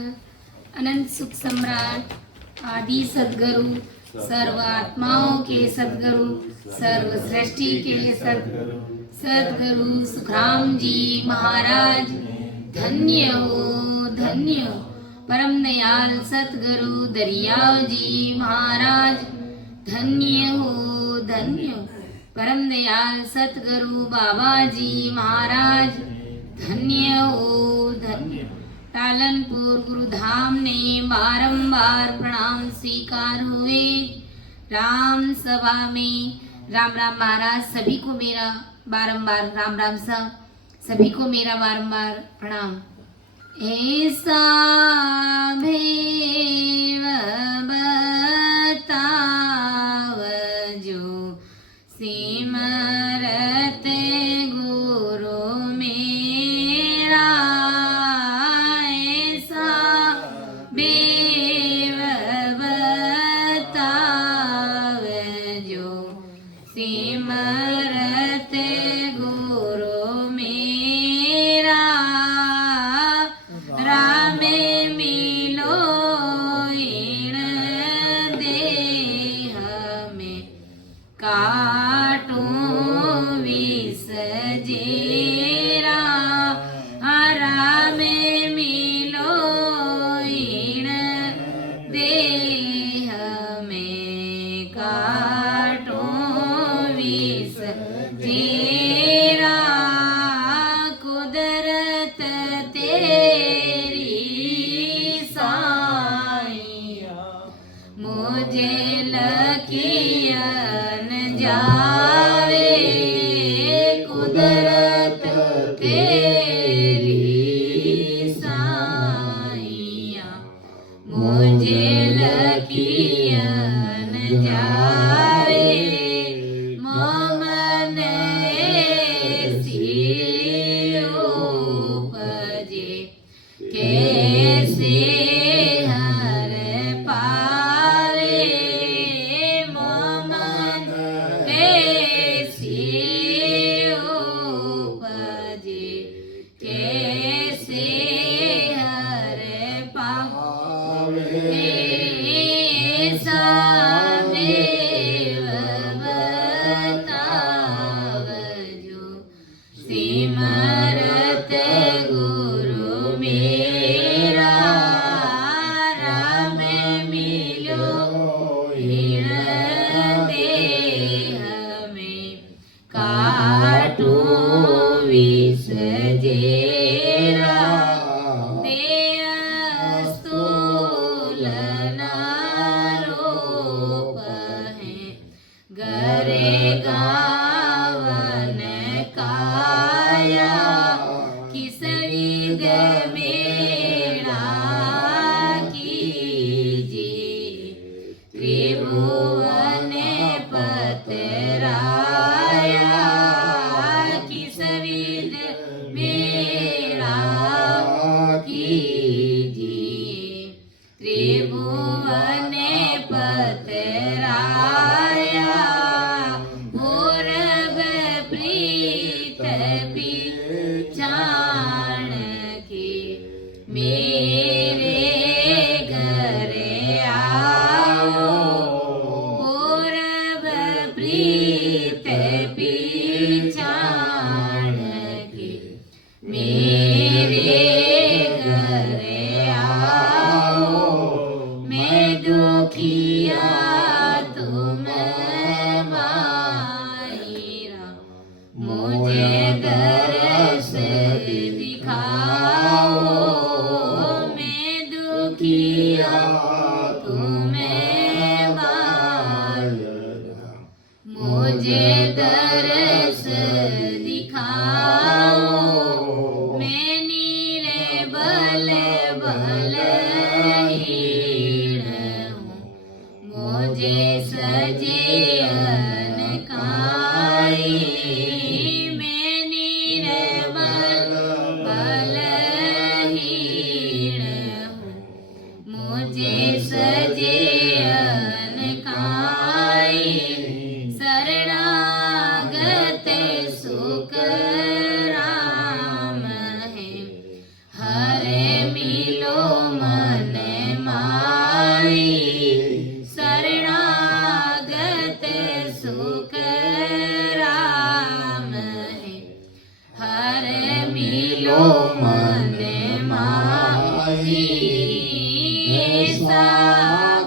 अनंत सुख सम्राट आदि सदगुरु, सर्व आत्माओं के सदगुरु, सर्व सृष्टि के सदगुरु सुखराम जी महाराज धन्य हो। परम दयाल सतगुरु दरियाव जी महाराज धन्य हो। परम दयाल सतगुरु बाबा जी महाराज धन्य हो। टालनपुर गुरुधाम ने बारंबार प्रणाम स्वीकार हुए। राम सभा में राम राम महाराज, सभी को मेरा बारंबार राम राम साहब, सभी को मेरा बारंबार प्रणाम। ऐसा भेव बताव जो सिमरत गुरु मेरा, ऐसा भेव बताव जो सिमरत गुरु मेरा, राम मिलो इन देह में काटूं विष जेरा, राम मिलो इन देह में काटूं विष जेरा, कुदरत तेरी साईं मुझे लकियन जावे, कुदरत तेरी साईं मुझे लकियन जावे, मोमन ऐसी उपजे कैसे हर पावे, मोमन ऐसी उपजे कैसे हर पावे, ऐसा भेव बताव जो सिमरत गुरु मेरा, राम मिलो इन देह में काटूं विष जेरा, देह स्थूल नारो ऐसा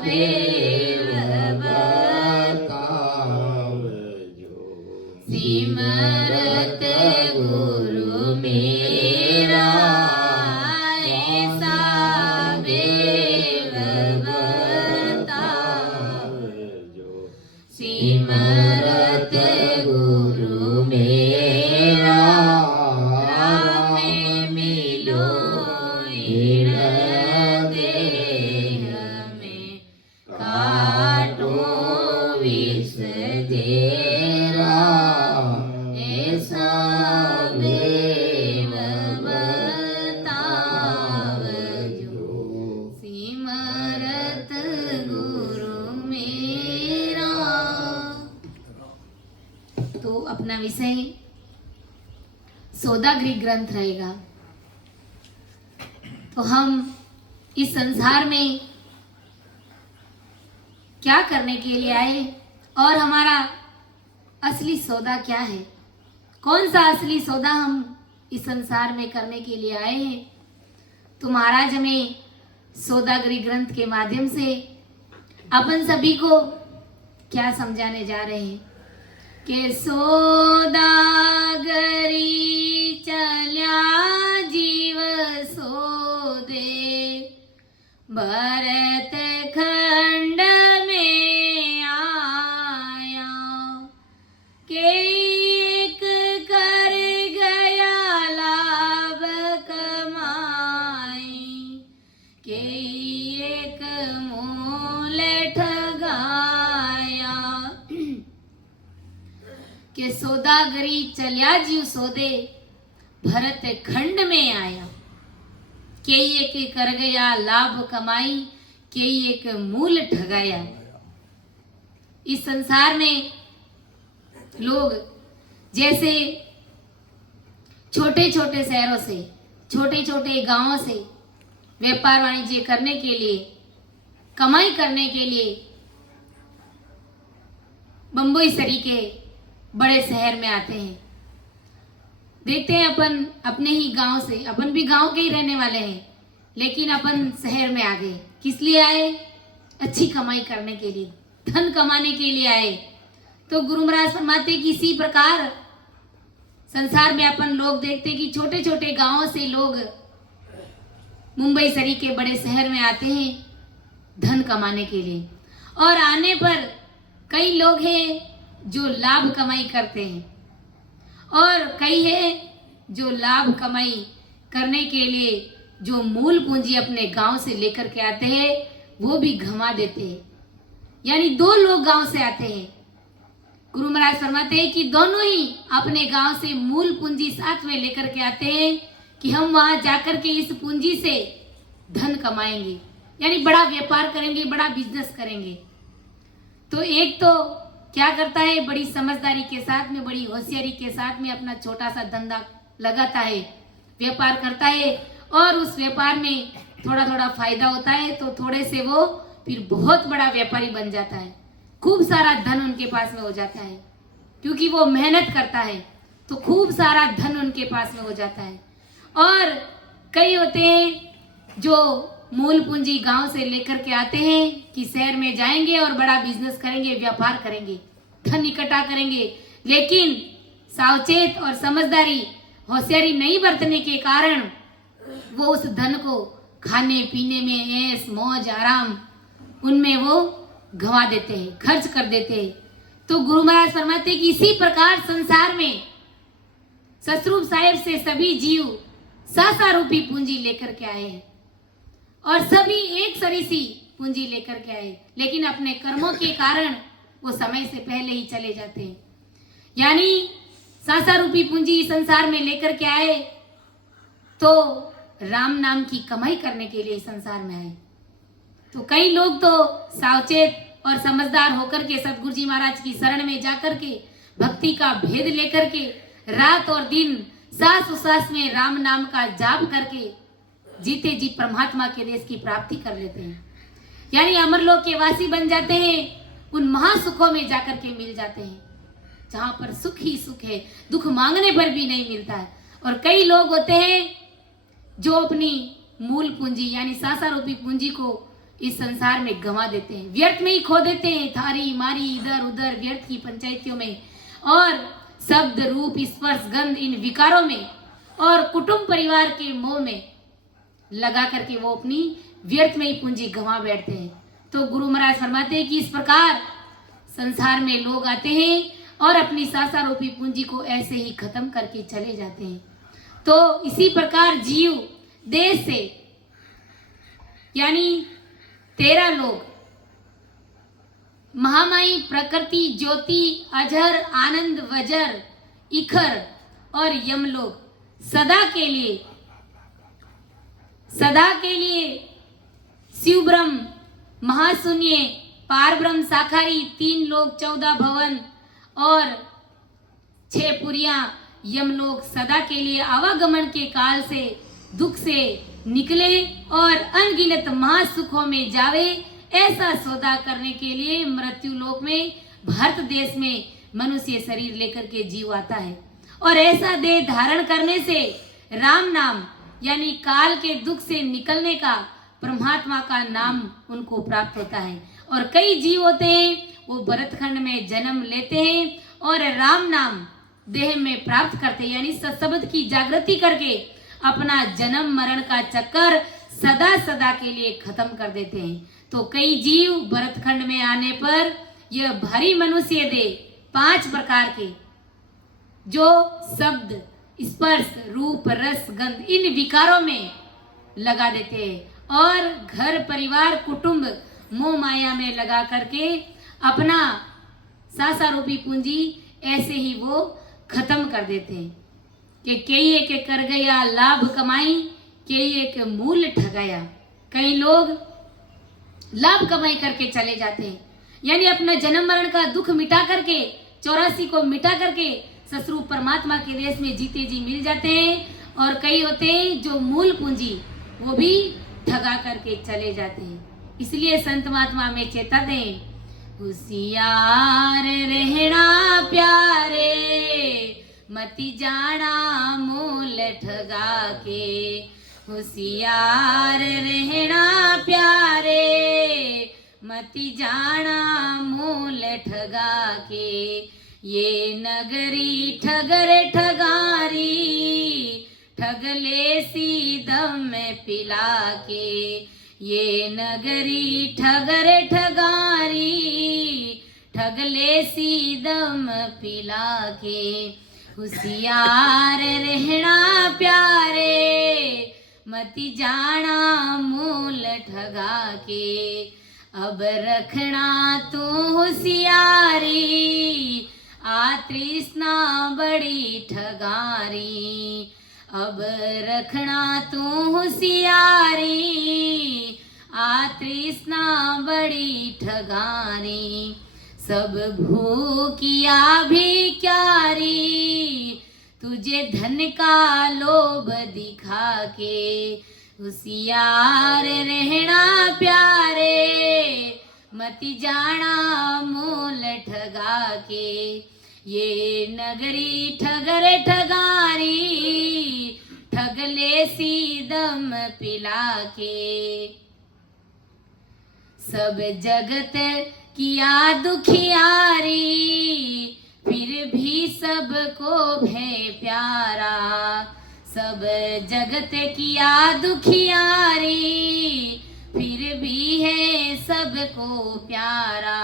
भेद बतावजो सिमरत गुरु मेरा ऐसा भेद बतावजो सिमरत गुरु मेरा राम मिलो देह में काटो विष जेरा ऐसा भेद बतावजो सिमरत गुरु मेरा। तो अपना विषय सौदागरी ग्रंथ रहेगा। तो हम इस संसार में क्या करने के लिए आए और हमारा असली सौदा क्या है, कौन सा असली सौदा हम इस संसार में करने के लिए आए हैं। तो महाराज हमें सौदागरी ग्रंथ के माध्यम से अपन सभी को क्या समझाने जा रहे हैं कि सौदागरी चल्या जीव सोदे भरत खंड में आया के एक कर गया लाभ कमाई के एक मूल ठगाया के सौदागरी चल्या जीव सोदे भरत खंड में आया के एक कर गया लाभ कमाई के एक मूल ठगाया। इस संसार में लोग जैसे छोटे छोटे शहरों से छोटे छोटे गांवों से व्यापार वाणिज्य करने के लिए कमाई करने के लिए बम्बई सरी के बड़े शहर में आते हैं। देखते हैं अपन अपने ही गांव से, अपन भी गांव के ही रहने वाले हैं, लेकिन अपन शहर में आ गए। किस लिए आए? अच्छी कमाई करने के लिए, धन कमाने के लिए आए। तो गुरु महाराज फरमाते कि इसी प्रकार संसार में अपन लोग देखते कि छोटे छोटे गांवों से लोग मुंबई सरी के बड़े शहर में आते हैं धन कमाने के लिए। और आने पर कई लोग हैं जो लाभ कमाई करते हैं और कई है जो लाभ कमाई करने के लिए जो मूल पूंजी अपने गांव से लेकर के आते हैं वो भी घमा देते हैं। यानी दो लोग गांव से आते हैं। गुरु महाराज फरमाते हैं कि दोनों ही अपने गांव से मूल पूंजी साथ में लेकर के आते हैं कि हम वहां जाकर के इस पूंजी से धन कमाएंगे, यानी बड़ा व्यापार करेंगे, बड़ा बिजनेस करेंगे। तो एक तो क्या करता है, बड़ी समझदारी के साथ में, बड़ी होशियारी के साथ में अपना छोटा सा धंधा लगाता है, व्यापार करता है और उस व्यापार में थोड़ा थोड़ा फायदा होता है तो थोड़े से वो फिर बहुत बड़ा व्यापारी बन जाता है। खूब सारा धन उनके पास में हो जाता है क्योंकि वो मेहनत करता है, तो खूब सारा धन उनके पास में हो जाता है। और कई होते हैं जो मूल पूंजी गांव से लेकर के आते हैं कि शहर में जाएंगे और बड़ा बिजनेस करेंगे, व्यापार करेंगे, धन इकट्ठा करेंगे, लेकिन सावचेत और समझदारी होशियारी नहीं बरतने के कारण वो उस धन को खाने पीने में, ऐश मौज आराम उनमें वो गंवा देते हैं, खर्च कर देते हैं। तो गुरु महाराज फरमाते कि इसी प्रकार संसार में सतरूप साहेब से सभी जीव सासा रूपी पूंजी लेकर के आए हैं और सभी एक सरी सी पूंजी लेकर के आए, लेकिन अपने कर्मों के कारण वो समय से पहले ही चले जाते हैं। यानी सासा रूपी पूंजी संसार में लेकर के आए तो राम नाम की कमाई करने के लिए संसार में आए। तो कई लोग तो सावचेत और समझदार होकर के सतगुरु जी महाराज की शरण में जाकर के भक्ति का भेद लेकर के रात और दिन सांस उसास में राम नाम का जाप करके जीते जी परमात्मा के देश की प्राप्ति कर लेते हैं, यानी अमरलोक के वासी बन जाते हैं। उन महासुखों में जाकर के मिल जाते हैं जहां पर सुख ही सुख है, दुख मांगने पर भी नहीं मिलता है। और कई लोग होते हैं जो अपनी मूल पूंजी यानी सासा रूपी पूंजी को इस संसार में गंवा देते हैं, व्यर्थ में ही खो देते हैं, थारी मारी इधर उधर व्यर्थ की पंचायतियों में और शब्द रूप स्पर्श गंध इन विकारों में और कुटुंब परिवार के मोह में लगा करके वो अपनी व्यर्थ में ही पूंजी गंवा बैठते हैं। तो गुरु महाराज फरमाते हैं कि इस प्रकार संसार में लोग आते हैं और अपनी सासा रूपी पूंजी को ऐसे ही खत्म करके चले जाते हैं। तो इसी प्रकार जीव देश से यानी 13 लोग महामाई प्रकृति ज्योति अजर आनंद वजर इखर और यम लोग सदा के लिए शिव ब्रह्म महाशून्य पार ब्रह्म साखारी 3 लोग 14 भवन और 6 पुरियां यम लोग सदा के लिए आवागमन के काल से दुख से निकले और अनगिनत महासुखों में जावे, ऐसा सौदा करने के लिए मृत्यु लोक में भारत देश में मनुष्य शरीर लेकर के जीव आता है और ऐसा देह धारण करने से राम नाम यानी काल के दुख से निकलने का परमात्मा का नाम उनको प्राप्त होता है। और कई जीव होते हैं वो भरतखंड में जन्म लेते हैं और राम नाम देह में प्राप्त करते हैं यानी सत्शब्द की जागृति करके अपना जन्म मरण का चक्कर सदा सदा के लिए खत्म कर देते हैं। तो कई जीव भरतखंड में आने पर यह भारी मनुष्य देह 5 प्रकार के जो शब्द स्पर्श रूप रस गंध इन विकारों में लगा देते हैं और घर परिवार कुटुंब मोह माया में लगा करके अपना सासा रूपी पूंजी ऐसे ही वो खत्म कर देते हैं कि कई एक कर गया लाभ कमाई कई एक मूल ठगाया। कई लोग लाभ कमाई करके चले जाते हैं यानी अपना जन्म मरण का दुख मिटा करके 84 को मिटा करके ससुर परमात्मा के देश में जीते जी मिल जाते हैं। और कई होते हैं जो मूल पूंजी वो भी ठगा करके चले जाते हैं। इसलिए संत महात्मा में चेता दें, होशियार रहना प्यारे मति जाना मूल ठगा के, होशियार रहना प्यारे मति जाना मूल ठगा के, ये नगरी ठगर ठगारी ठगले सी दम पिला के, ये नगरी ठगर ठगारी ठगले सी दम पिला के, होशियार रहना प्यारे मति जाना मूल ठगा के, अब रखना तू होशियारी आ तृष्णा बड़ी ठगारी, अब रखना तू होशियारी आ तृष्णा बड़ी ठगारी, सब भूखिया भिखारी तुझे धन का लोभ दिखा के, होशियार रहना प्यारे मति जाना मूल ठगा के, ये नगरी ठगर ठगारी ठगले सी दम पिला के, सब जगत किया दुखियारी फिर भी सबको भय प्यारा, सब जगत किया दुखियारी फिर भी है सबको प्यारा,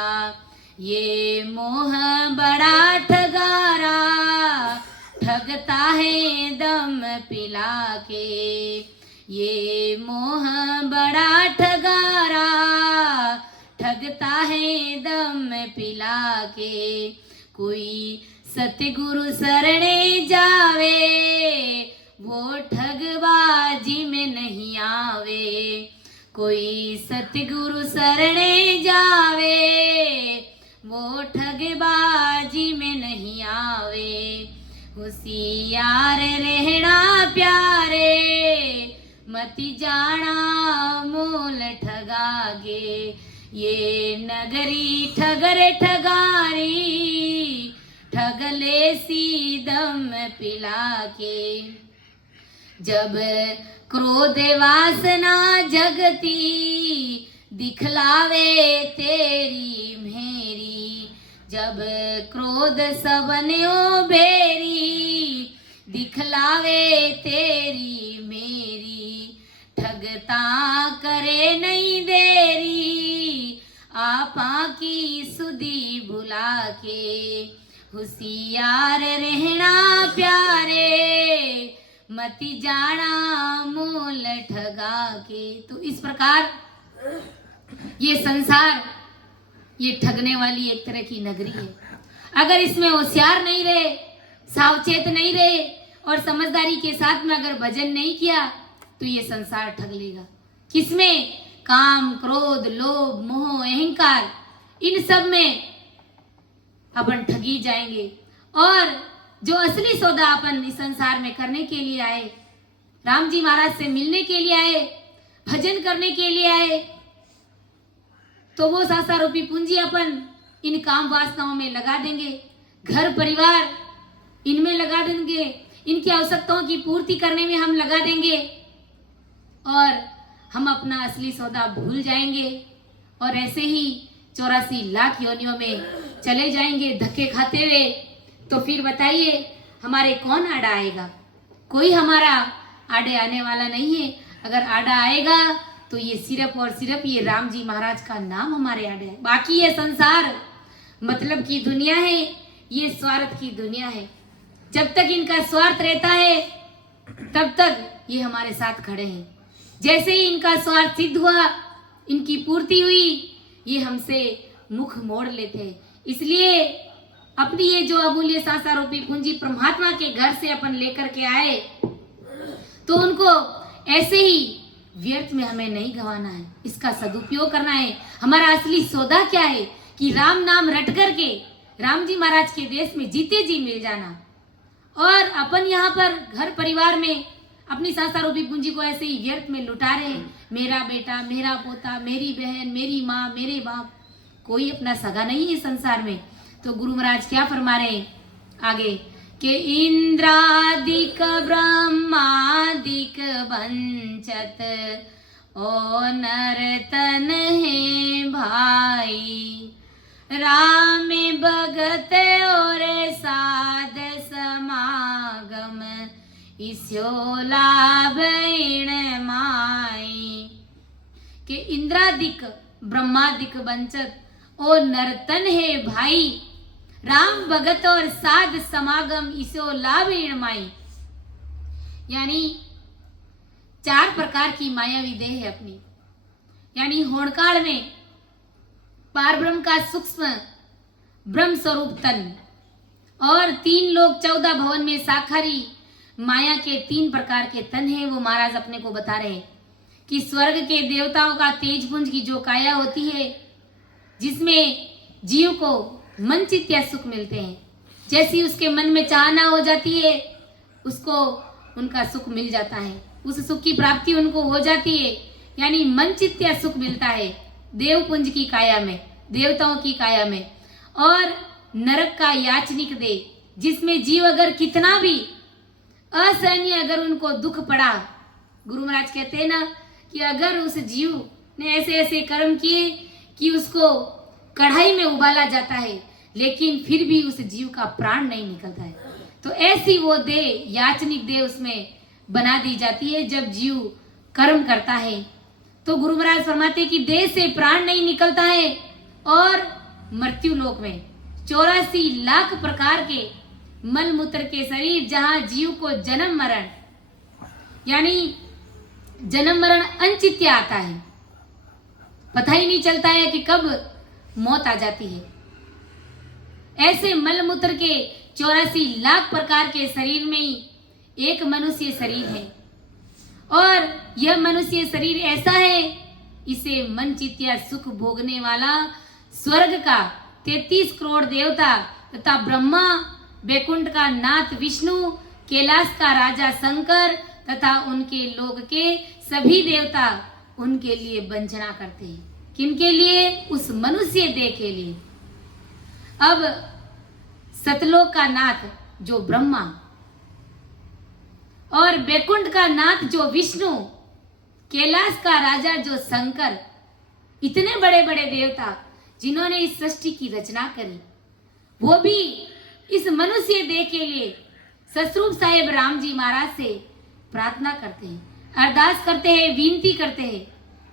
ये मोह बड़ा ठगारा ठगता है दम पिला के, ये मोह बड़ा ठगारा ठगता है दम पिला के, कोई सतगुरु शरणे जावे वो ठगबाजी में नहीं आवे, कोई सतगुरु शरणे जावे वो ठगबाजी में नहीं आवे, होशियार रहना प्यारे मति जाना मूल ठगा गे, ये नगरी ठगर ठगारी ठगले सी दम पिला के, जब क्रोध वासना जगती दिखलावे तेरी मेरी, जब क्रोध सबन्यो बेरी दिखलावे तेरी मेरी, ठगता करे नहीं देरी आपा की सुधी बुला के, होशियार रहना प्यारे मति जाना मूल ठगा के। तो इस प्रकार ये संसार ये ठगने वाली एक तरह की नगरी है। अगर इसमें होशियार नहीं रहे, सावचेत नहीं रहे और समझदारी के साथ में अगर भजन नहीं किया तो ये संसार ठग लेगा। किसमें? काम, क्रोध, लोभ, मोह, अहंकार, इन सब में अपन ठगी जाएंगे। और जो असली सौदा अपन इस संसार में करने के लिए आए, राम जी महाराज से मिलने के लिए आए, भजन करने के लिए आए, तो वो संसार रूपी पूंजी अपन इन काम वासनाओं में लगा देंगे, घर परिवार इनमें लगा देंगे, इनकी आवश्यकताओं की पूर्ति करने में हम लगा देंगे और हम अपना असली सौदा भूल जाएंगे और ऐसे ही 84 लाख योनियों में चले जाएंगे धक्के खाते हुए। तो फिर बताइए हमारे कौन आड़ा आएगा? कोई हमारा आड़े आने वाला नहीं है। अगर आड़ा आएगा तो ये सिर्फ और सिर्फ ये राम जी महाराज का नाम हमारे आड़े है। बाकी ये संसार मतलब की दुनिया है, ये स्वार्थ की दुनिया है। जब तक इनका स्वार्थ रहता है तब तक ये हमारे साथ खड़े हैं। जैसे ही इनका स्वार्थ सिद्ध हुआ, इनकी पूर्ति हुई, ये हमसे मुख मोड़ लेते हैं। इसलिए अपनी ये जो अमूल्य संसार रूपी पूंजी परमात्मा के घर से अपन लेकर के आए, तो उनको ऐसे ही व्यर्थ में हमें नहीं गंवाना है, इसका सदुपयोग करना है। हमारा असली सौदा क्या है कि राम नाम रट करके राम जी महाराज के देश में जीते जी मिल जाना। और अपन यहाँ पर घर परिवार में अपनी संसार रूपी पूंजी को ऐसे ही व्यर्थ में लुटा रहे हैं। मेरा बेटा, मेरा पोता, मेरी बहन, मेरी माँ, मेरे बाप, कोई अपना सगा नहीं है संसार में। तो गुरु महाराज क्या फरमा रहे हैं आगे कि इंद्रादिक ब्रह्मादिक बंचत ओ नरतन है भाई, राम भगत और साध समागम इसो लाभ इण माई। के इंद्रादिक ब्रह्मादिक बंचत ओ नरतन है भाई, राम भगत और साध समागम इसो लाभ इण माई। यानी 4 प्रकार की मायावी देह है अपनी। यानी होणकाल में पार ब्रह्म का सूक्ष्म ब्रह्म स्वरूप तन और 3 लोक 14 भवन में साखारी माया के 3 प्रकार के तन हैं। वो महाराज अपने को बता रहे हैं कि स्वर्ग के देवताओं का तेज पुंज की जो काया होती है, जिसमें जीव को मन चित्त या सुख मिलते हैं। जैसी उसके मन में चाहना हो जाती है, उसको उनका सुख मिल जाता है, उस सुख की प्राप्ति उनको हो जाती है। यानी मन चित्त या सुख मिलता है देवपुंज की काया में, देवताओं की काया में। और नरक का याचनिक दे, जिसमें जीव अगर कितना भी असहनीय अगर उनको दुख पड़ा, गुरु महाराज कहते हैं ना कि अगर उस जीव ने ऐसे ऐसे कर्म किए कि उसको कढ़ाई में उबाला जाता है, लेकिन फिर भी उस जीव का प्राण नहीं निकलता है, तो ऐसी वो देह, याचनिक देह उसमें बना दी जाती है जब जीव कर्म करता है। तो गुरु महाराज फरमाते कि देह से प्राण नहीं निकलता है और मृत्यु लोक में 84 लाख प्रकार के मल मूत्र के शरीर, जहां जीव को जन्म मरण यानी जन्म मरण अनचित्य आता है, पता ही नहीं चलता है कि कब मौत आ जाती है। ऐसे मल मूत्र के 84 लाख प्रकार के शरीर में ही एक मनुष्य शरीर है और यह मनुष्य शरीर ऐसा है, इसे मन चित्त या सुख भोगने वाला स्वर्ग का 33 करोड़ देवता तथा ब्रह्मा, बैकुंठ का नाथ विष्णु, कैलाश का राजा शंकर तथा उनके लोक के सभी देवता उनके लिए वंदना करते हैं। किनके लिए? उस मनुष्य देह के लिए। अब सतलोक का नाथ जो ब्रह्मा और बैकुंठ का नाथ जो विष्णु, कैलाश का राजा जो शंकर, इतने बड़े बड़े देवता जिन्होंने इस सृष्टि की रचना करी, वो भी इस मनुष्य देह के लिए सतरूप साहेब राम जी महाराज से प्रार्थना करते हैं, अरदास करते हैं, विनती करते हैं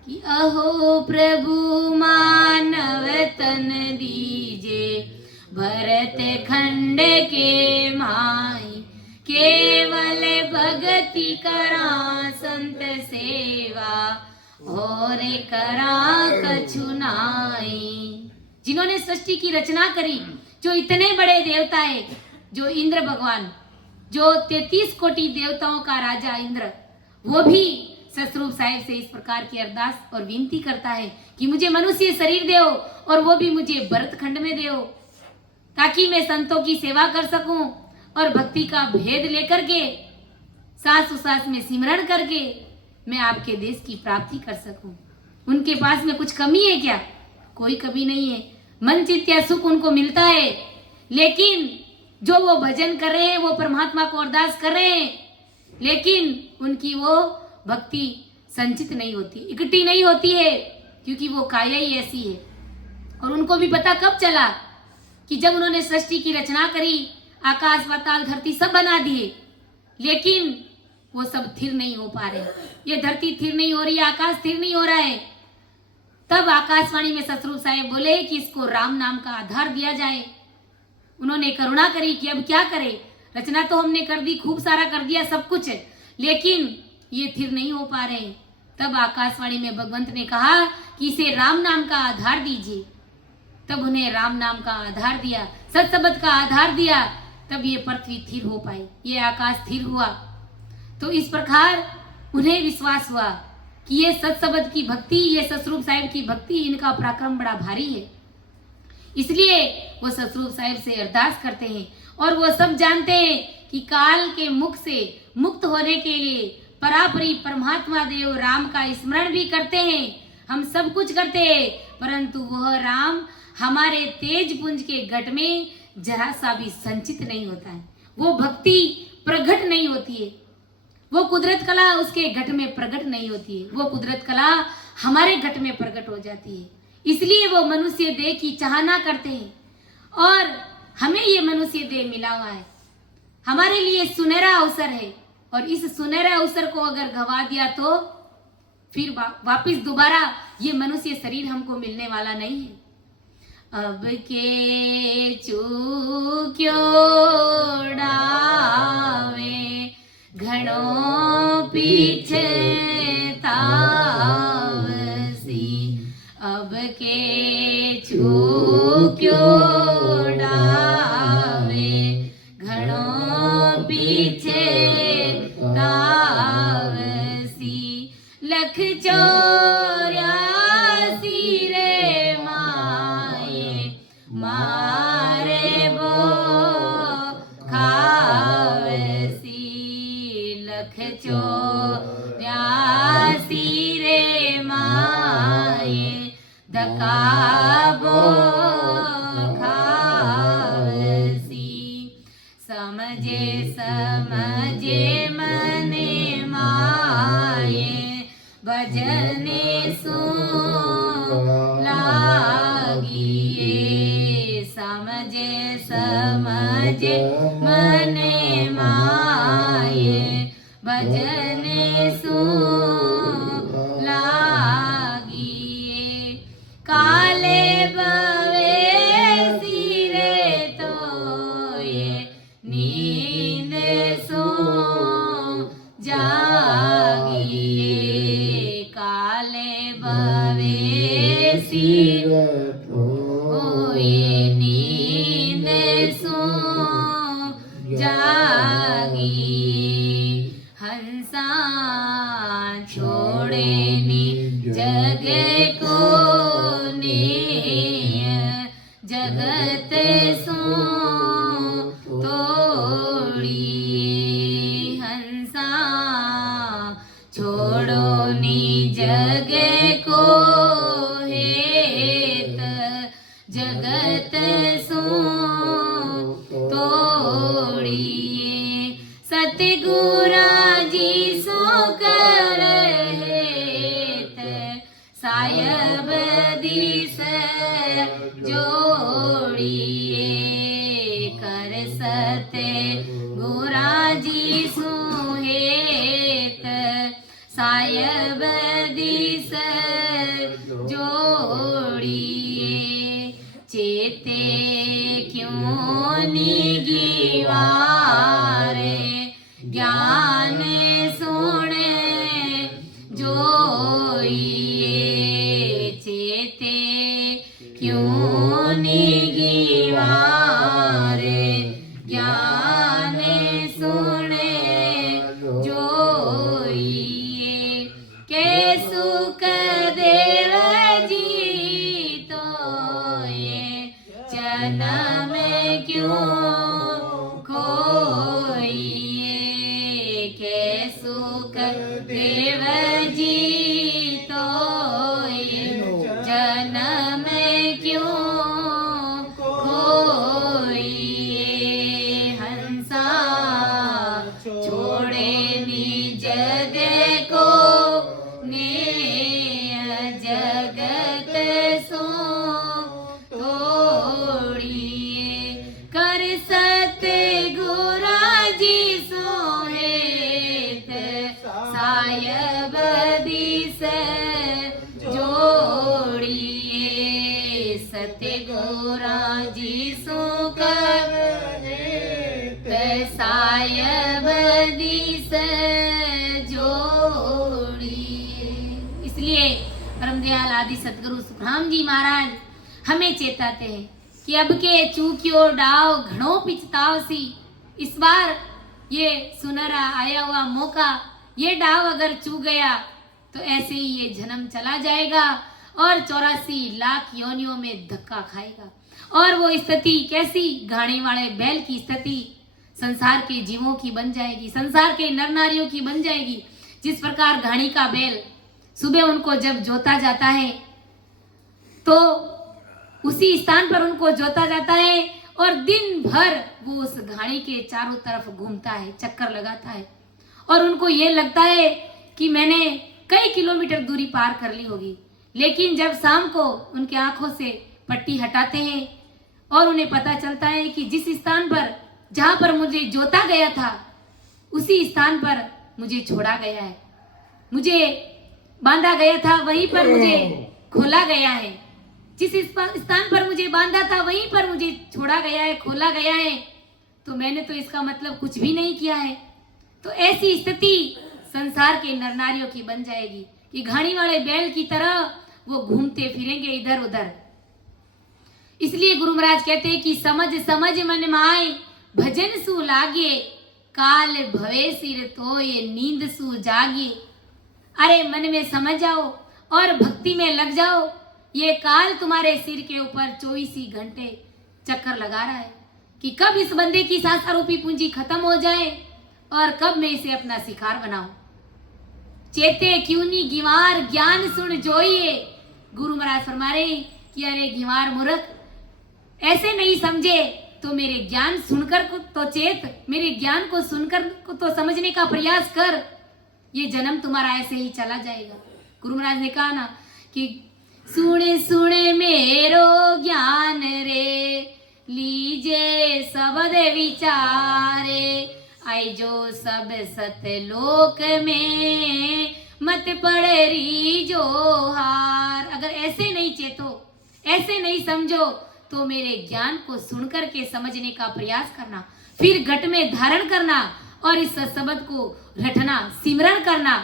कि अहो प्रभु मानव तन दीजे, भरत खंड के माई, केवल भगति करा संत सेवा, और करा कछु नाई। जिन्होंने सृष्टि की रचना करी, जो इतने बड़े देवता है, जो इंद्र भगवान, जो 33 कोटि देवताओं का राजा इंद्र, वो भी सतरूप साहिब से इस प्रकार की अरदास और विनती करता है कि मुझे मनुष्य शरीर दो, और वो भी मुझे भरत खंड में दो, ताकि मैं संतों की सेवा कर सकूं और भक्ति का भेद लेकर के सास उसास में सिमरण करके मैं आपके देश की प्राप्ति कर सकूं। उनके पास में कुछ कमी है क्या? कोई कमी नहीं है। मन चित्त या सुख उनको मिलता है, लेकिन जो वो भजन कर रहे हैं, वो परमात्मा को अरदास कर रहे हैं, लेकिन उनकी वो भक्ति संचित नहीं होती, इकट्ठी नहीं होती है, क्योंकि वो काया ही ऐसी है। और उनको भी पता कब चला कि जब उन्होंने सृष्टि की रचना करी, आकाश पाताल धरती सब बना दिए, लेकिन वो सब स्थिर नहीं हो पा रहे। ये धरती स्थिर नहीं हो रही, आकाश स्थिर नहीं हो रहा है। तब आकाशवाणी में सतरूप साहेब बोले कि इसको राम नाम का आधार दिया जाए। उन्होंने करुणा करी कि अब क्या करें, रचना तो हमने कर दी, खूब सारा कर दिया सब कुछ, लेकिन ये स्थिर नहीं हो पा रहे। तब आकाशवाणी में भगवंत ने कहा कि इसे राम नाम का आधार दीजिए। तब उन्हें राम नाम का आधार दिया, सत शब्द का आधार दिया, तब ये पृथ्वी स्थिर हो पाई, ये आकाश स्थिर हुआ। तो इस प्रकार उन्हें विश्वास हुआ कि ये सत शब्द की भक्ति, ये सतरूप साहिब की भक्ति, इनका पराक्रम बड़ा भारी है। इसलिए वो सतरूप साहिब से अरदास करते हैं, और वो सब जानते हैं कि काल के मुख से मुक्त होने के लिए परापरी परमात्मा देव राम का स्मरण भी करते हैं। हम सब कुछ करते हैं, परंतु वह राम हमारे तेज पुंज के घट में जरा सा भी संचित नहीं होता है। वो भक्ति प्रकट नहीं होती है, वो कुदरत कला उसके घट में प्रकट नहीं होती है, वो कुदरत कला हमारे घट में प्रकट हो जाती है। इसलिए वो मनुष्य देह की चाहना करते हैं, और हमें ये मनुष्य देह मिला हुआ है, हमारे लिए सुनहरा अवसर है, और इस सुनहरा अवसर को अगर गवा दिया तो फिर वापिस दोबारा ये मनुष्य शरीर हमको मिलने वाला नहीं है। अब के चूक्यो डावे घणो पीछे तावसी, अब के चूक्यो डावे घणो पीछे तावसी, लख 84 रे माये मारे वो खावसी, लख 84 रे माये धकाबो खावसी, समझे समझे मने माये भजने सो लागिए, समझे समझे मने माये भजने सो लागिए, काले बवे सिरे तो ये नींद सो जागिए, काले बवे सिरे तो ये नींद सो जागिए, हंसा छोड़े नी जग को नेय, जगत सो तोड़िए, हंसा छोड़ो नी जग को हेत, जगत सो तोड़िए, सतगुरा सायब दिस जोड़िए कर सते गुराजी सुहेत सायब दिस जोड़िए चेते क्यों निगिवारे ज्ञान सुने जोइए चेते क्यों निगिवारे ज्ञान सुने जोइए के सुख देव जी तो ये जन्म क्यों खोइए के सुख देव जी तो ये जन्म क्यों खोइए हंसा छोड़े निज जग को ने जगत सो तोड़िए कर सते गुराजी सोहेत सायब दिस जोड़िए सते गुराजी सो कर सायब दिस जोड़िए। इसलिए परम दयाल आदि सतगुरु सुखराम जी महाराज हमें चेताते हैं कि अब के चूक्यो डाव घणो पिछताव सी। इस बार ये सुनहरा आया हुआ मौका, ये डाव अगर चूक गया तो ऐसे ही ये जन्म चला जाएगा और 84 लाख योनियों में धक्का खाएगा। और वो स्थिति कैसी, घाणी वाले बैल की स्थिति संसार के जीवों की बन जाएगी, संसार के नर नारियों की बन जाएगी। जिस प्रकार घाणी का बैल सुबह उनको जब जोता जाता है तो उसी स्थान पर उनको जोता जाता है और दिन भर वो उस घाणी के चारों तरफ घूमता है, चक्कर लगाता है और उनको ये लगता है कि मैंने कई किलोमीटर दूरी पार कर ली होगी। लेकिन जब शाम को उनके आंखों से पट्टी हटाते हैं और उन्हें पता चलता है कि जिस स्थान पर जहां पर मुझे जोता गया था उसी स्थान पर मुझे छोड़ा गया है, मुझे बांधा गया था वहीं पर मुझे खोला गया है, जिस स्थान पर मुझे बांधा था वहीं पर मुझे छोड़ा गया है, खोला गया है, तो मैंने तो इसका मतलब कुछ भी नहीं किया है। तो ऐसी स्थिति संसार के नर नारियों की बन जाएगी कि घाणी वाले बैल की तरह वो घूमते फिरेंगे इधर उधर। इसलिए गुरु महाराज कहते हैं कि समझ समझ मन माए भजन सु लागे काल भवे सिर तो ये नींद सु जागे। अरे मन में समझ जाओ और भक्ति में लग जाओ, ये काल तुम्हारे सिर के ऊपर 24 ही घंटे चक्कर लगा रहा है कि कब इस बंदे की सांस रूपी पूंजी खत्म हो जाए और कब मैं इसे अपना शिकार बनाऊं। चेते क्यों नी गिवार ज्ञान सुन जोइए। गुरु महाराज फरमा रहे कि अरे गिवार मूर्ख, ऐसे नहीं समझे तो मेरे ज्ञान सुनकर तो चेत, मेरे ज्ञान को सुनकर तो समझने का प्रयास कर, ये जन्म तुम्हारा ऐसे ही चला जाएगा। गुरु महाराज ने कहा ना कि सुने सुने मेरो ज्ञान रे लीजे शब्द विचारे आई जो सब सतलोक में मत पड़री जो हार। अगर ऐसे नहीं चेतो, ऐसे नहीं समझो तो मेरे ज्ञान को सुनकर के समझने का प्रयास करना, फिर घट में धारण करना और इस शब्द को रटना, सिमरण करना,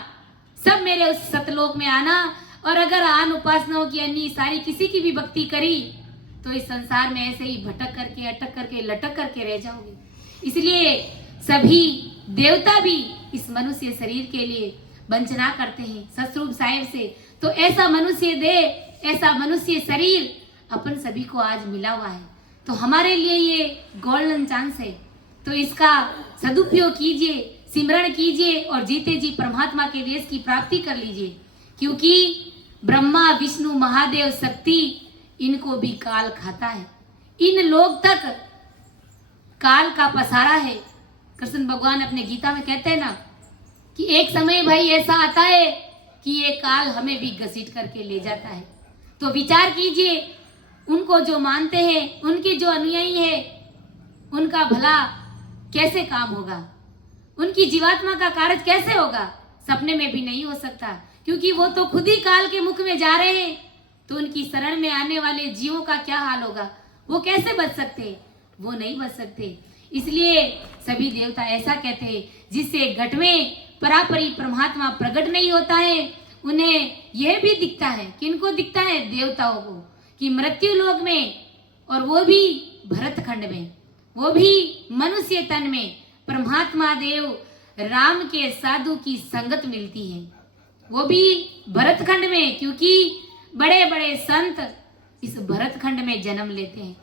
सब मेरे उस सतलोक में आना। और अगर आन उपासनाओं की अन्य सारी किसी की भी भक्ति करी तो इस संसार में ऐसे ही भटक करके, अटक करके, लटक करके रह जाओगे। इसलिए सभी देवता भी इस मनुष्य शरीर के लिए वंचना करते हैं सतरूप साहेब से। तो ऐसा मनुष्य दे, ऐसा मनुष्य शरीर अपन सभी को आज मिला हुआ है, तो हमारे लिए ये गोल्डन चांस है। तो इसका सदुपयोग कीजिए, सिमरण कीजिए और जीते जी परमात्मा के देश की प्राप्ति कर लीजिए। क्योंकि ब्रह्मा विष्णु महादेव शक्ति इनको भी काल खाता है, इन लोग तक काल का पसारा है। कृष्ण भगवान अपने गीता में कहते हैं ना कि एक समय भाई ऐसा आता है कि ये काल हमें भी घसीट करके ले जाता है। तो विचार कीजिए, उनको जो मानते हैं, उनके जो अनुयायी है, उनका भला कैसे काम होगा, उनकी जीवात्मा का कार्य कैसे होगा? सपने में भी नहीं हो सकता, क्योंकि वो तो खुद ही काल के मुख में जा रहे हैं। तो उनकी शरण में आने वाले जीवों का क्या हाल होगा? वो कैसे बच सकते? वो नहीं बच सकते। इसलिए सभी देवता ऐसा कहते हैं, जिससे घट में परापरी परमात्मा प्रकट नहीं होता है, उन्हें यह भी दिखता है, किनको दिखता है? देवताओं को, कि मृत्यु लोक में, और वो भी भरतखंड में, वो भी मनुष्य तन में परमात्मा देव राम के साधु की संगत मिलती है, वो भी भरतखंड में, क्योंकि बड़े बड़े संत इस भरतखंड में जन्म लेते हैं।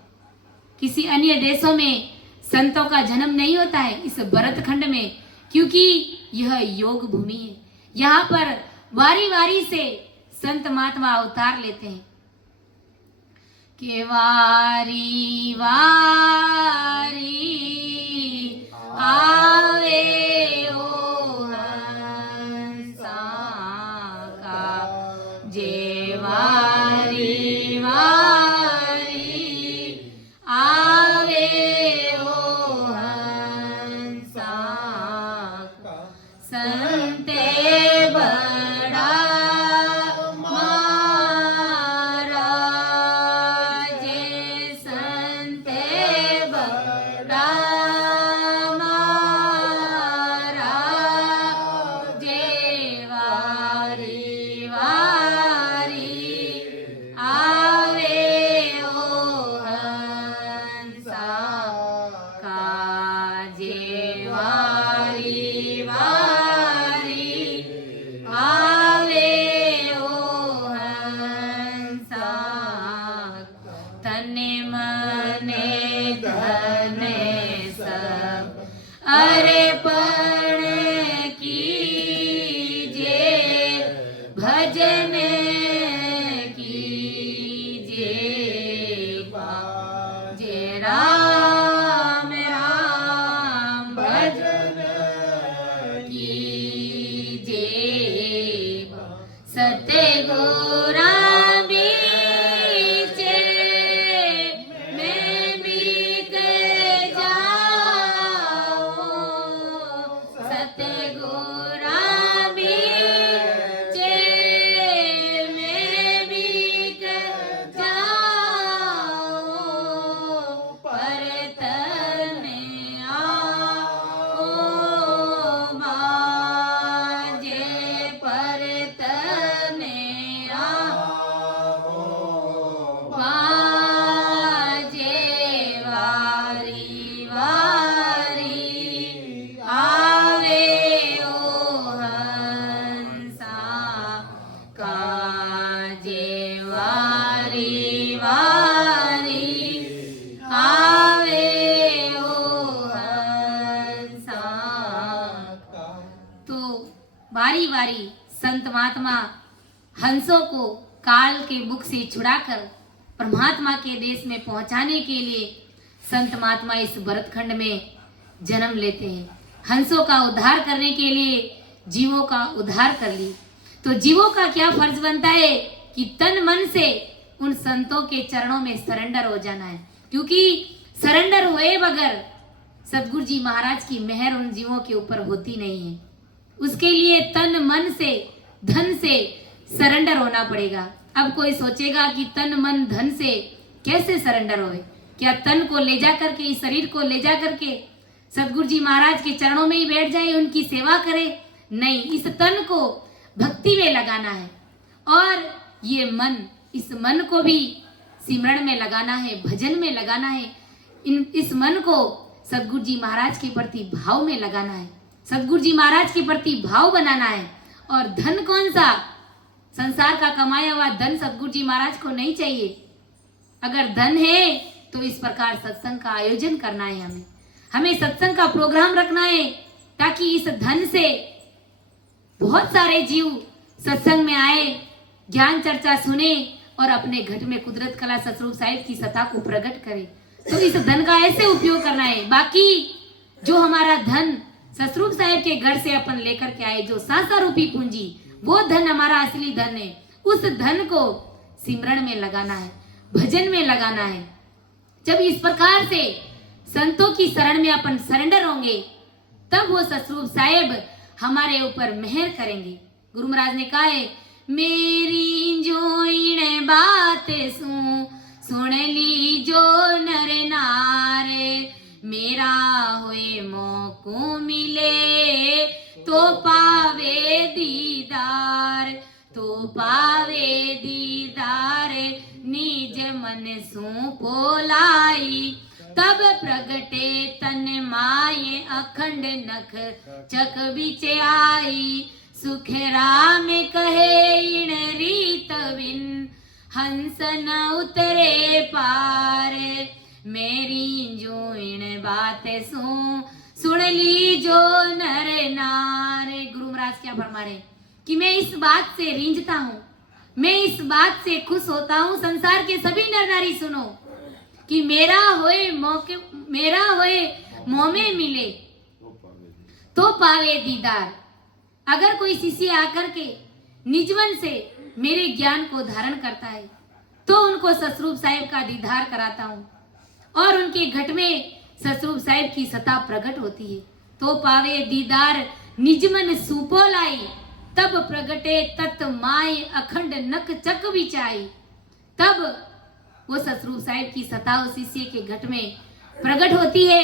किसी अन्य देशों में संतों का जन्म नहीं होता है, इस भरतखंड में, क्योंकि यह योग भूमि है। यहाँ पर वारी वारी से संत महात्मा अवतार लेते हैं कि वारी वारी आवे ओ हंसा का, जे वारी वारी आवे ओ हंसा का, संते बड़ा मारा, जे संते बड़ा मारा, जे वारी वारी आवे ओ हंसा का, जे वारी वारी आवे ओ हंसा, तने मने धने सब अर्पण कीजे, भजन कीजे, जे राम राम भजन कीजे, सत्य गोरा बीचे मैं बिक जाऊं, सत्य गोरा बीचे मैं बिक जाऊं, परतन आओ मांझे, परतन आओ मांझे, वारी वारी आवे ओ हंसा का, जे वारी वारी आवे ओ हंसा का। तो बारी बारी संत महात्मा हंसों को काल के मुख से छुड़ाकर परमात्मा के देश में पहुंचाने के लिए संत महात्मा इस भरतखंड में जन्म लेते हैं। हंसों का उद्धार करने के लिए जीवों का उद्धार कर ली। तो जीवों का क्या फर्ज बनता है कि तन मन से उन संतों के चरणों में सरेंडर हो जाना है, क्योंकि सरेंडर हुए बगैर सतगुरु जी महाराज की मेहर उन जीवों के ऊपर होती नहीं है। उसके लिए तन मन से धन से सरेंडर होना पड़ेगा। अब कोई सोचेगा कि तन मन धन से कैसे सरेंडर होए? क्या तन को ले जा करके, इस शरीर को ले जा करके सतगुरु जी महाराज के चरणों में ही बैठ जाए, उनकी सेवा करे? नहीं, इस तन को भक्ति में लगाना है, और ये मन, इस मन को भी सिमरण में लगाना है, भजन में लगाना है। इस मन को सतगुरु जी महाराज के प्रति भाव में लगाना है, सतगुरु जी महाराज के प्रति भाव बनाना है। और धन कौन सा? संसार का कमाया हुआ धन सतगुरु जी महाराज को नहीं चाहिए। अगर धन है तो इस प्रकार सत्संग का आयोजन करना है, हमें सत्संग का प्रोग्राम रखना है, ताकि इस धन से बहुत सारे जीव सत्संग में आए, ज्ञान चर्चा सुने और अपने घट में कुदरत कला सतरूप साहिब की सत्ता को प्रकट करे। तो इस धन का ऐसे उपयोग करना है। बाकी जो हमारा धन सतरूप साहिब के घर से अपन लेकर के आए, जो सांसा रूपी पूंजी, वो धन हमारा असली धन है। उस धन को सिमरन में लगाना है, भजन में लगाना है। जब इस प्रकार से संतों की शरण में अपन सरेंडर होंगे, तब वो सतरूप साहेब हमारे ऊपर मेहर करेंगे। गुरु महाराज ने कहा है, मेरी जो इन बात सुन ली जो नर नारे, मेरा होए मौको मिले तो पावे दीदार, तो पावे दीदार निज मन सु पोलाई, तब प्रगटे तन माये अखंड नख चक बिच आई, सुख राम कहे इन रीत बिन हंस न उतरे पार, मेरी जो इन बात सुन ली जो नर नार। गुरु महाराज क्या फरमा रहे कि मैं इस बात से रींझता हूँ, मैं इस बात से खुश होता हूँ, संसार के सभी नर नारी सुनो कि मेरा होए मोह में मिले तो पावे दीदार। अगर कोई शिष्य आकर के निजवन से मेरे ज्ञान को धारण करता है तो उनको सतरूप साहिब का दीदार कराता हूँ और उनके घट में सतरूप साहिब की सत्ता प्रकट होती है। तो पावे दीदार निजमन सुपोलाई, तब प्रगटे तत् माय अखंड नक चक विचाई, तब वो सतरूप साहिब की सत्ता उस शिष्य के घट में प्रकट होती है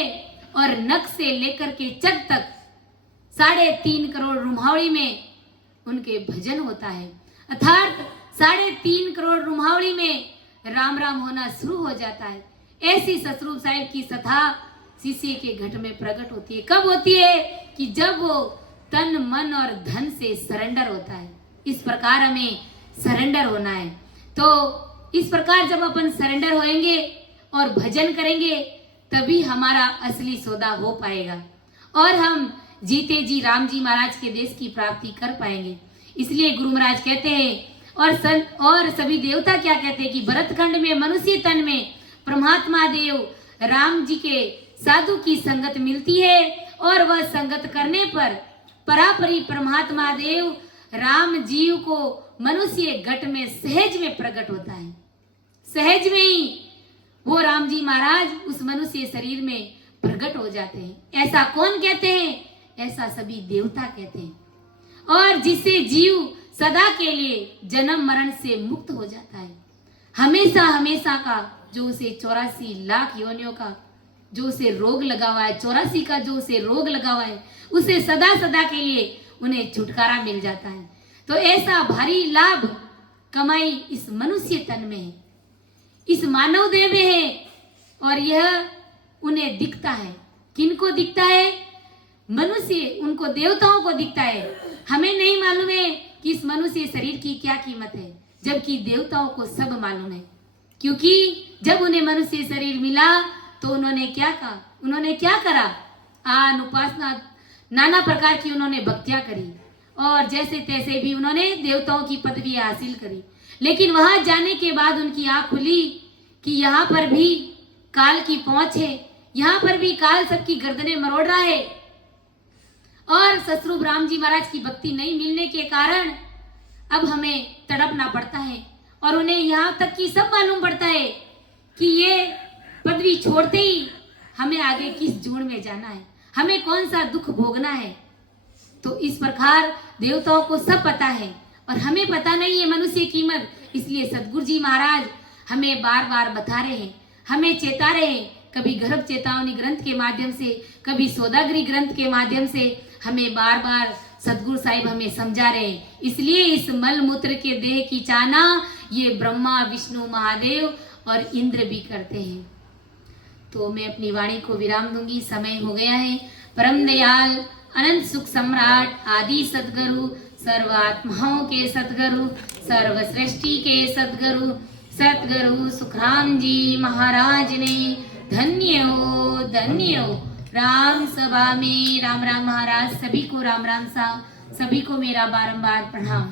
और नक से लेकर के चक तक 3.5 करोड़ रुमावड़ी में उनके भजन होता है। अर्थात 3.5 करोड़ रुमावड़ी में राम राम होना शुरू हो जाता है। ऐसी सतरूप साहिब की सत्ता शिष्य के घट में प्रकट होती है। कब होती है? कि जब वो तन मन और धन से सरेंडर होता है। इस प्रकार हमें सरेंडर होना है। तो इस प्रकार जब अपन सरेंडर होएंगे और भजन करेंगे तभी हमारा असली सौदा हो पाएगा और हम जीते जी राम जी महाराज के देश की प्राप्ति कर पाएंगे। इसलिए गुरु महाराज कहते हैं और सभी देवता क्या कहते हैं कि भरतखंड में मनुष्य तन में परमात्मा देव राम जी के साधु की संगत मिलती है और वह संगत करने पर परापरी परमात्मा देव राम जीव को मनुष्य घट में सहज में प्रकट होता है। सहज में ही वो राम जी महाराज उस मनुष्य शरीर में प्रकट हो जाते हैं। ऐसा कौन कहते हैं? ऐसा सभी देवता कहते हैं। और जिससे जीव सदा के लिए जन्म मरण से मुक्त हो जाता है। हमेशा हमेशा का जो उसे 84 लाख योनियों का जो उसे रोग लगा हुआ है, 84 का जो उसे रोग लगा हुआ है, उसे सदा सदा के लिए उन्हें छुटकारा मिल जाता है। तो ऐसा भारी लाभ कमाई इस मनुष्य तन में है, इस मानव देह में है और यह उन्हें दिखता है। किनको दिखता है? मनुष्य, उनको देवताओं को दिखता है। हमें नहीं मालूम है कि इस मनुष्य शरीर की क्या कीमत है, जबकि देवताओं को सब मालूम है। क्योंकि जब उन्हें मनुष्य शरीर मिला तो उन्होंने क्या कहा? उन्होंने क्या करा? उपासना, नाना प्रकार की उन्होंने भक्तियां करी और जैसे तैसे भी उन्होंने देवताओं की पदवी हासिल करी। लेकिन वहां जाने के बाद उनकी आंख खुली कि यहाँ पर भी काल की पहुंच है, यहाँ पर भी काल सबकी गर्दनें मरोड़ रहा है। और सतरूप राम जी महाराज की भक्ति नहीं मिलने के कारण अब हमें तड़पना पड़ता है और उन्हें यहाँ तक कि सब मालूम पड़ता है कि ये पदवी छोड़ते ही हमें आगे किस जून में जाना है, हमें कौन सा दुख भोगना है। तो इस प्रकार देवताओं को सब पता है और हमें पता नहीं है मनुष्य की कीमत। इसलिए सतगुरु जी महाराज हमें बार बार बता रहे हैं, हमें चेता रहे हैं। कभी गर्भ चेतावनी ग्रंथ के माध्यम से, कभी सौदागरी ग्रंथ के माध्यम से हमें बार बार सतगुरु साहिब हमें समझा रहे हैं। इसलिए इस मल मूत्र के देह की चाहना ये ब्रह्मा विष्णु महादेव और इंद्र भी करते हैं। तो मैं अपनी वाणी को विराम दूंगी, समय हो गया है। परम दयाल अनंत सुख सम्राट आदि सदगुरु, सर्वात्माओं के सदगुरु, सर्व सृष्टि के सदगुरु, सतगुरु सुखराम जी महाराज ने धन्य हो। राम सभा में राम राम महाराज, सभी को राम राम सा, सभी को मेरा बारंबार प्रणाम।